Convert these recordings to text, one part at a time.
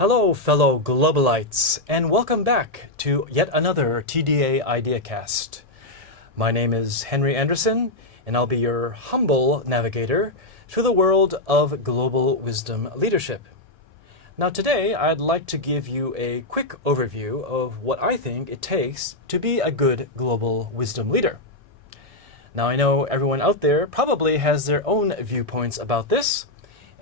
Hello, fellow globalites, and welcome back to yet another TDA IdeaCast. My name is Henry Anderson, and I'll be your humble navigator through the world of global wisdom leadership. Now today, I'd like to give you a quick overview of what I think it takes to be a good global wisdom leader. Now I know everyone out there probably has their own viewpoints about this,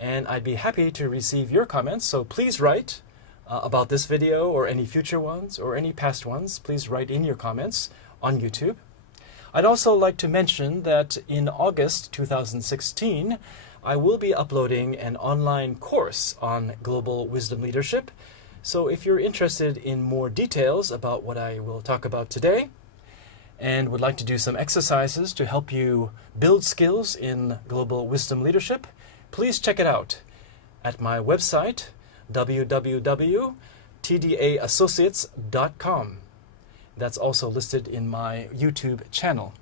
and I'd be happy to receive your comments, so please write about this video or any future ones or any past ones. Please write in your comments on YouTube. I'd also like to mention that in August 2016, I will be uploading an online course on global wisdom leadership. So if you're interested in more details about what I will talk about today, and would like to do some exercises to help you build skills in global wisdom leadership, please check it out at my website, www.tdaassociates.com. That's also listed in my YouTube channel.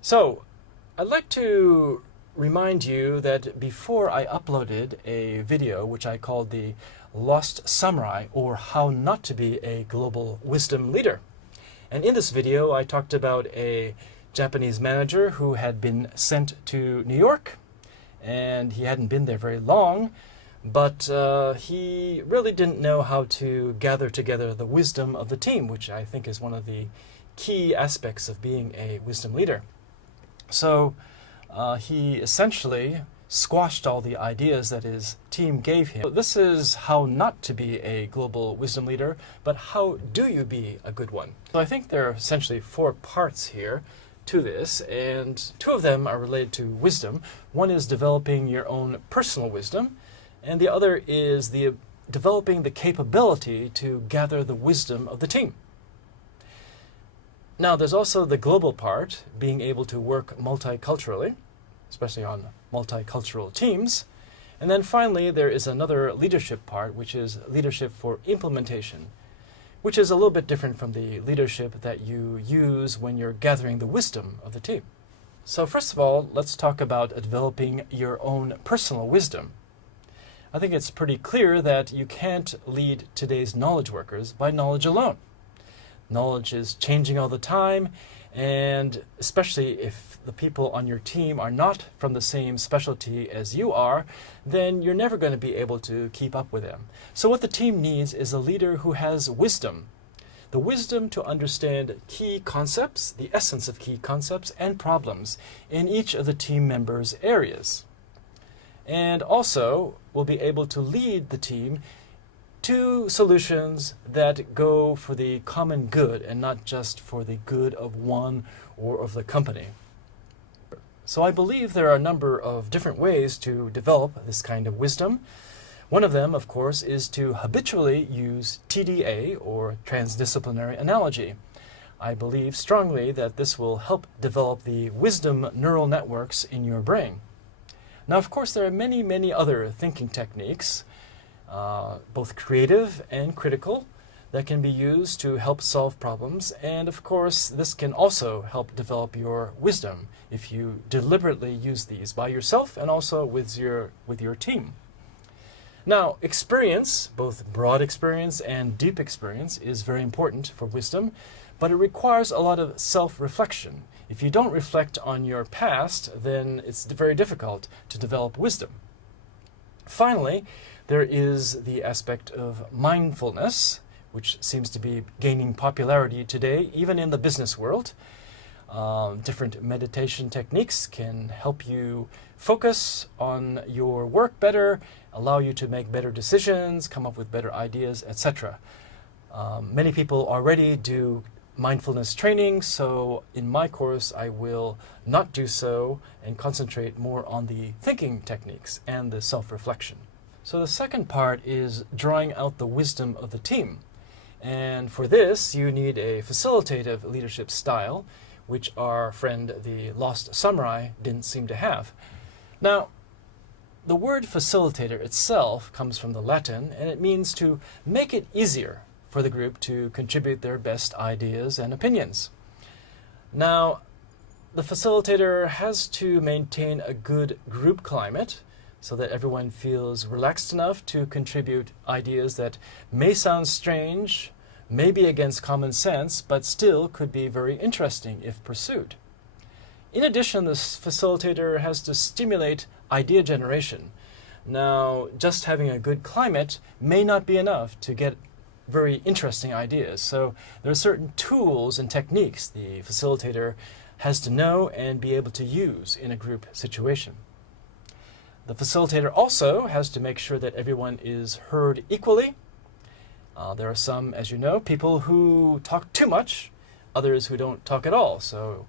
So, I'd like to remind you that before I uploaded a video which I called the Lost Samurai, or How Not to Be a Global Wisdom Leader. And in this video, I talked about a Japanese manager who had been sent to New York, and he hadn't been there very long, but he really didn't know how to gather together the wisdom of the team, which I think is one of the key aspects of being a wisdom leader. So he essentially squashed all the ideas that his team gave him. So this is how not to be a global wisdom leader, but how do you be a good one? So I think there are essentially 4 parts here to this, and 2 of them are related to wisdom. One is developing your own personal wisdom, and the other is developing the capability to gather the wisdom of the team. Now, there's also the global part, being able to work multiculturally, especially on multicultural teams. And then finally, there is another leadership part, which is leadership for implementation, which is a little bit different from the leadership that you use when you're gathering the wisdom of the team. So first of all, let's talk about developing your own personal wisdom. I think it's pretty clear that you can't lead today's knowledge workers by knowledge alone. Knowledge is changing all the time, and especially if the people on your team are not from the same specialty as you are, then you're never going to be able to keep up with them. So what the team needs is a leader who has wisdom. The wisdom to understand key concepts, the essence of key concepts and problems in each of the team members' areas. And also will be able to lead the team to solutions that go for the common good and not just for the good of one or of the company. So I believe there are a number of different ways to develop this kind of wisdom. One of them, of course, is to habitually use TDA, or transdisciplinary analogy. I believe strongly that this will help develop the wisdom neural networks in your brain. Now, of course, there are many, many other thinking techniques, both creative and critical, that can be used to help solve problems. And of course, this can also help develop your wisdom if you deliberately use these by yourself and also with your team. Now, experience, both broad experience and deep experience, is very important for wisdom, but it requires a lot of self-reflection. If you don't reflect on your past, then it's very difficult to develop wisdom. Finally, there is the aspect of mindfulness, which seems to be gaining popularity today, even in the business world. Different meditation techniques can help you focus on your work better, allow you to make better decisions, come up with better ideas, etc. Many people already do mindfulness training, so in my course I will not do so and concentrate more on the thinking techniques and the self-reflection. So the second part is drawing out the wisdom of the team. And for this, you need a facilitative leadership style, which our friend the Lost Samurai didn't seem to have. Now, the word facilitator itself comes from the Latin, and it means to make it easier for the group to contribute their best ideas and opinions. Now, the facilitator has to maintain a good group climate so that everyone feels relaxed enough to contribute ideas that may sound strange, may be against common sense, but still could be very interesting if pursued. In addition, this facilitator has to stimulate idea generation. Now, just having a good climate may not be enough to get very interesting ideas. So there are certain tools and techniques the facilitator has to know and be able to use in a group situation. The facilitator also has to make sure that everyone is heard equally. There are some, as you know, people who talk too much, others who don't talk at all. So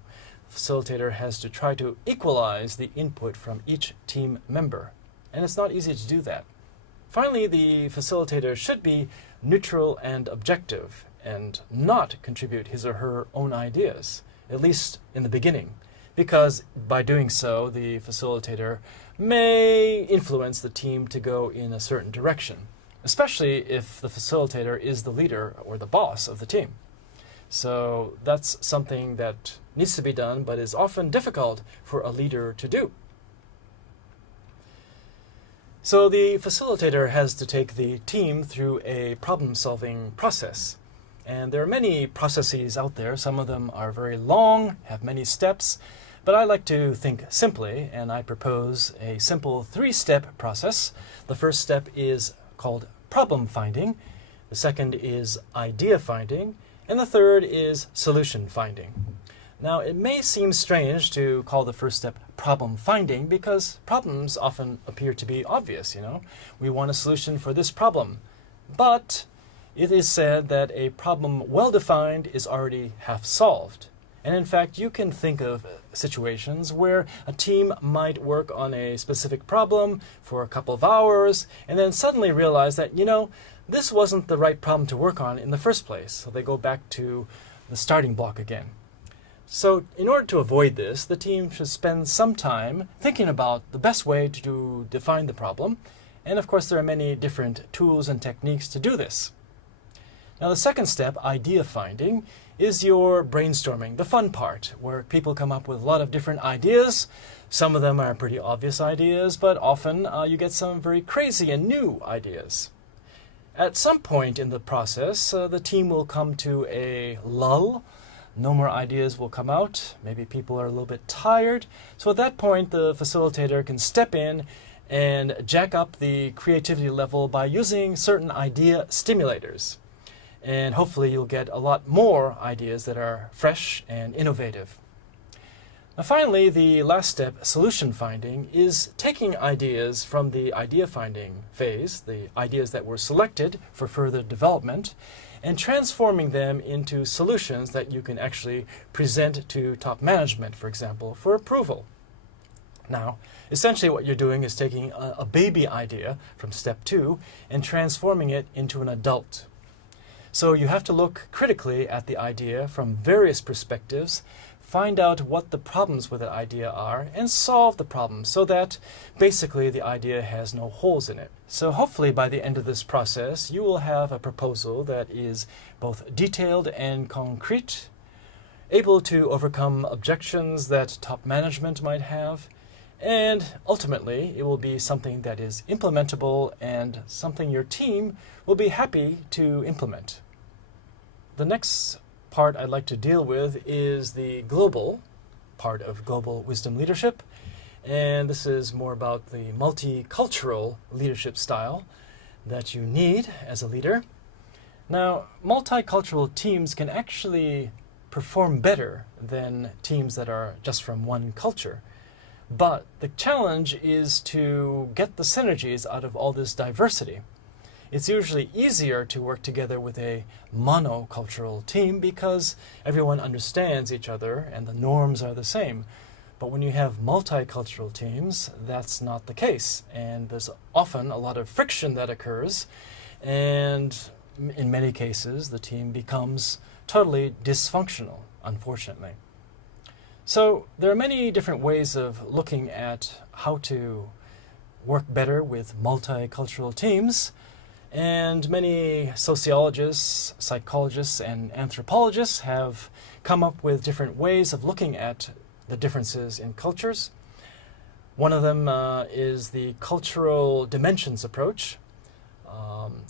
the facilitator has to try to equalize the input from each team member. And it's not easy to do that. Finally, the facilitator should be neutral and objective and not contribute his or her own ideas, at least in the beginning, because by doing so, the facilitator may influence the team to go in a certain direction, especially if the facilitator is the leader or the boss of the team. So that's something that needs to be done, but is often difficult for a leader to do. So the facilitator has to take the team through a problem-solving process. And there are many processes out there. Some of them are very long, have many steps, but I like to think simply, and I propose a simple 3-step process. The first step is called problem finding, the second is idea finding, and the third is solution finding. Now, it may seem strange to call the first step problem finding because problems often appear to be obvious, We want a solution for this problem. But it is said that a problem well defined is already half solved. And in fact, you can think of situations where a team might work on a specific problem for a couple of hours and then suddenly realize that, this wasn't the right problem to work on in the first place. So they go back to the starting block again. So in order to avoid this, the team should spend some time thinking about the best way to define the problem. And of course, there are many different tools and techniques to do this. Now, the second step, idea finding, is your brainstorming, the fun part, where people come up with a lot of different ideas. Some of them are pretty obvious ideas, but often you get some very crazy and new ideas. At some point in the process, the team will come to a lull. No more ideas will come out. Maybe people are a little bit tired. So at that point, the facilitator can step in and jack up the creativity level by using certain idea stimulators. And hopefully you'll get a lot more ideas that are fresh and innovative. Now finally, the last step, solution finding, is taking ideas from the idea finding phase, the ideas that were selected for further development, and transforming them into solutions that you can actually present to top management, for example, for approval. Now, essentially what you're doing is taking a baby idea from step 2 and transforming it into an adult. So you have to look critically at the idea from various perspectives, find out what the problems with that idea are, and solve the problems so that basically the idea has no holes in it. So hopefully by the end of this process, you will have a proposal that is both detailed and concrete, able to overcome objections that top management might have, and ultimately it will be something that is implementable and something your team will be happy to implement. The next part I'd like to deal with is the global part of Global Wisdom Leadership. And this is more about the multicultural leadership style that you need as a leader. Now, multicultural teams can actually perform better than teams that are just from one culture. But the challenge is to get the synergies out of all this diversity. It's usually easier to work together with a monocultural team because everyone understands each other and the norms are the same. But when you have multicultural teams, that's not the case. And there's often a lot of friction that occurs. And in many cases, the team becomes totally dysfunctional, unfortunately. So there are many different ways of looking at how to work better with multicultural teams. And many sociologists, psychologists, and anthropologists have come up with different ways of looking at the differences in cultures. One of them is the cultural dimensions approach.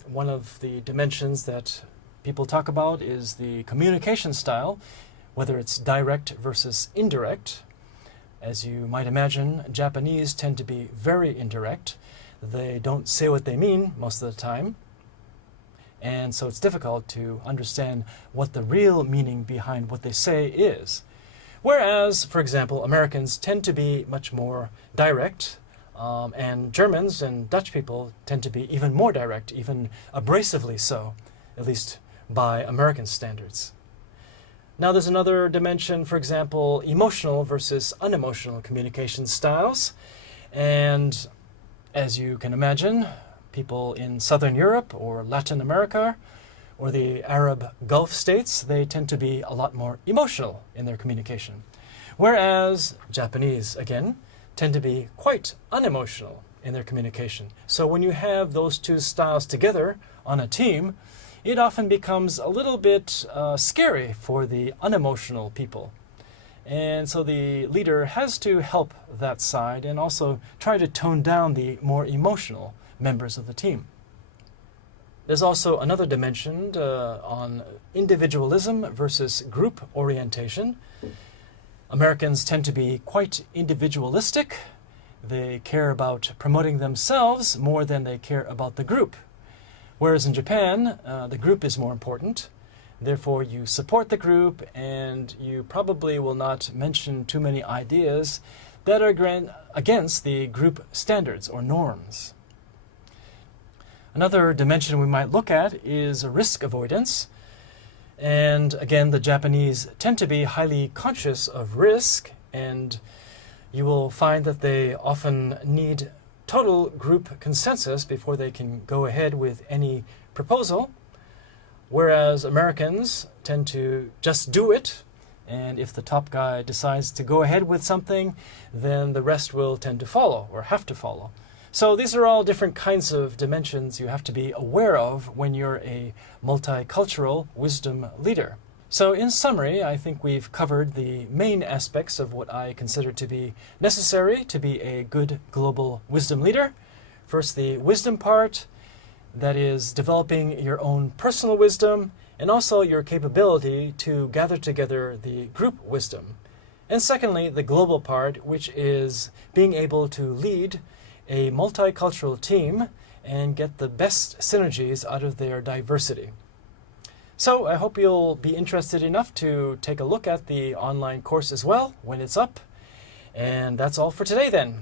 One of the dimensions that people talk about is the communication style, whether it's direct versus indirect. As you might imagine, Japanese tend to be very indirect. They don't say what they mean most of the time. And so it's difficult to understand what the real meaning behind what they say is. Whereas, for example, Americans tend to be much more direct, and Germans and Dutch people tend to be even more direct, even abrasively so, at least by American standards. Now there's another dimension, for example, emotional versus unemotional communication styles. And as you can imagine, people in Southern Europe or Latin America or the Arab Gulf states, they tend to be a lot more emotional in their communication. Whereas Japanese, again, tend to be quite unemotional in their communication. So when you have those two styles together on a team, it often becomes a little bit scary for the unemotional people. And so the leader has to help that side and also try to tone down the more emotional members of the team. There's also another dimension on individualism versus group orientation. Americans tend to be quite individualistic. They care about promoting themselves more than they care about the group. Whereas in Japan, the group is more important. Therefore, you support the group and you probably will not mention too many ideas that are against the group standards or norms. Another dimension we might look at is risk avoidance. And again, the Japanese tend to be highly conscious of risk, and you will find that they often need total group consensus before they can go ahead with any proposal, whereas Americans tend to just do it, and if the top guy decides to go ahead with something, then the rest will tend to follow or have to follow. So these are all different kinds of dimensions you have to be aware of when you're a multicultural wisdom leader. So in summary, I think we've covered the main aspects of what I consider to be necessary to be a good global wisdom leader. First, the wisdom part, that is developing your own personal wisdom and also your capability to gather together the group wisdom. And secondly, the global part, which is being able to lead a multicultural team and get the best synergies out of their diversity. So I hope you'll be interested enough to take a look at the online course as well when it's up. And that's all for today then.